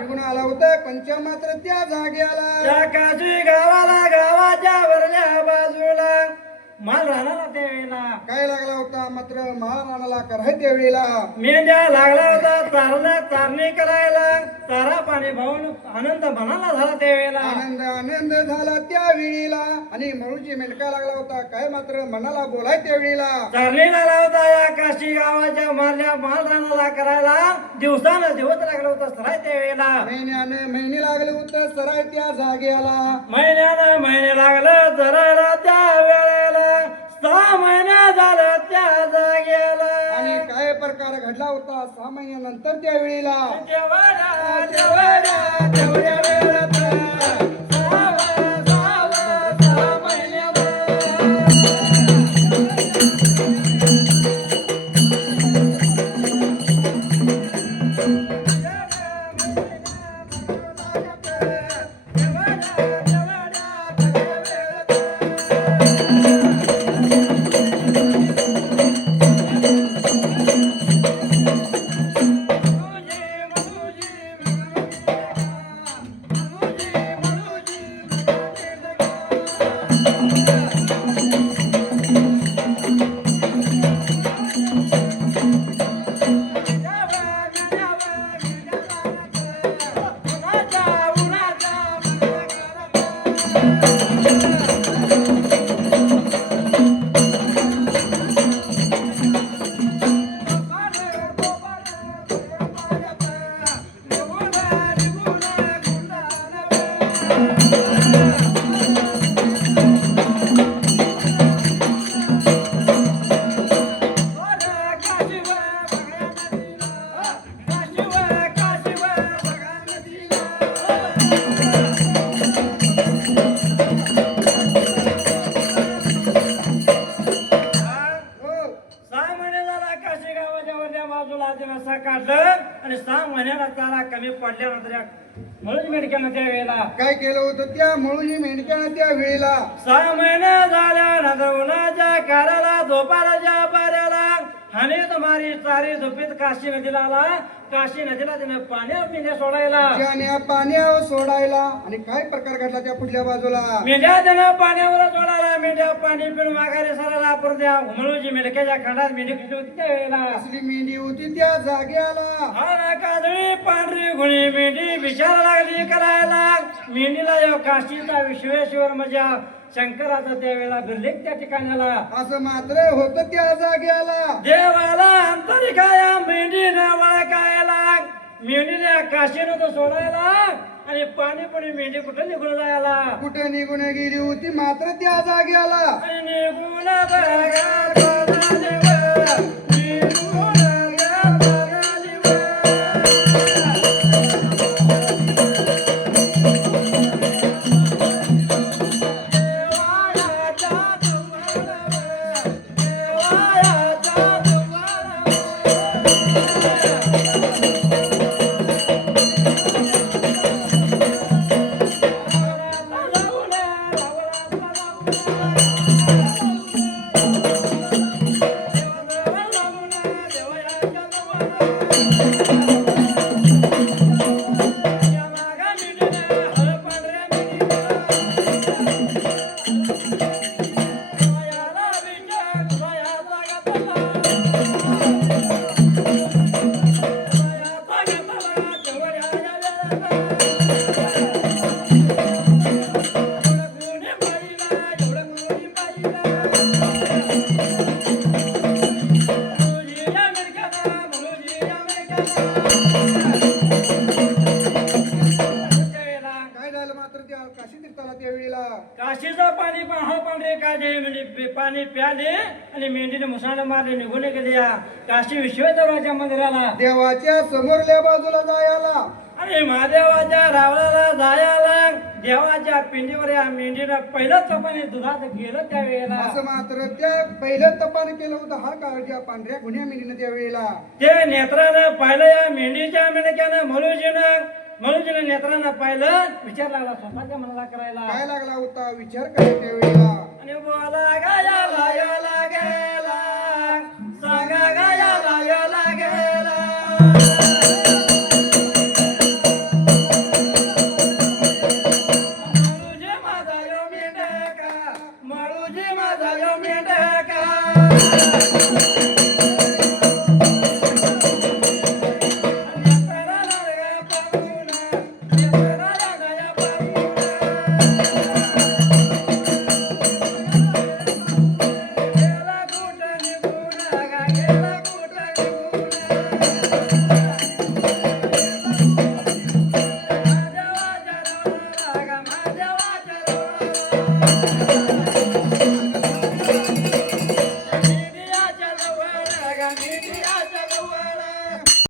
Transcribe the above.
निघून आला होता पंचा मात्र त्या जाग्याला त्या काशी गावाला गावाच्या वरल्या बाजूला माल राहणार त्यावेळेला काय लागला होता मात्र महाराणाला कराय त्यावेळेला मेंढ्या लागला होता चारला चारणी करायला चारा पाणी भाऊन आनंद मनाला झाला त्यावेळेला आनंद आनंद झाला त्या वेळीला आणि मळूची मेंढका लागला होता काय मात्र मनाला बोलाय त्यावेळेला चारणीला लावता या काशी गावाच्या मारल्या माल रानाला करायला दिवसानं दिवस लागला होता सराय त्यावेळेला महिन्याने महिने लागले होते सराय त्या जागेला महिन्यानं महिने लागलं जरायला त्या वेळेला 6 महिने झालं त्या जागेला आणि काय प्रकार घडला होता 6 महिन्यानंतर त्या वेळेला देवाला देवाला देवड्या वेळात सहा महिन्यावर आणि 6 महिन्याला चारा कमी पडल्यानंतर म्हणून मेंढक्यानं त्या वेळेला काय केलं होतं त्या मळूची मेंढक्यानं त्या वेळेला 6 महिने झाल्यानंतर उन्हाच्या काराला झोपाराच्या पाऱ्याला हानी तुम्हारी चारी झोपीत काशी नदीला आला काशी नदीला त्याने पाण्यावर मेंढ्या सोडायला ज्याने पाण्यावर सोडायला आणि काय प्रकार घडला त्या पुढल्या बाजूला मेंढ्या त्यानं पाण्यावर सोडायला मेंढ्या पाणी पिऊन माघारी सरायला परत त्या उमळूची मेंढक्याच्या खंडात मेंढी कशी होती त्या वेळेला असली मेंढी होती त्या जागेला हा काजळी पांढरी गुणी मेंढी विचार लागली करायला मेंढीला या काशीचा विश्वेश्वर म्हणजे शंकराचा त्यावेळेला बिरलेक त्या ठिकाणाला असं मात्र होत त्या जागेला देवाला अंतरिकाया मेंढीने वळकायला मेंढीने काशीनं तो सोडायला आणि पाणी पण मेंढी कुठं निघून जायला कुठे निघून गेली होती मात्र त्या जागेला आणि निघून बघा देवा, निघून बघा देवा. काशीचं पाणी हा पांढरे काढले म्हणजे पाणी प्याले आणि मेंढीने मुसाने मारले निघून गेले या काशी विश्वेश्वराच्या मंदिराला देवाच्या समोरल्या बाजूला जायला आणि महादेवाच्या रावळाला जायला देवाच्या पिंडीवर या मेंढीनं पहिलं तपाने दुधात गेलं त्या वेळेला असं मात्र त्या पहिलं तपान केलं होतं हा काळज्या पांढऱ्या गुन्ह्या मेंढीनं त्या वेळेला ते नेत्रानं पाहिलं या मेंढीच्या मेंढक्यानं म्हणून नेत्रानं पाहिलं विचार लागला स्वतःच्या मनाला करायला काय लागला होता विचार करायला त्यावेळेला आणि बोला गायाला गेला सांगा गायाला गेला माझा यो मेंढका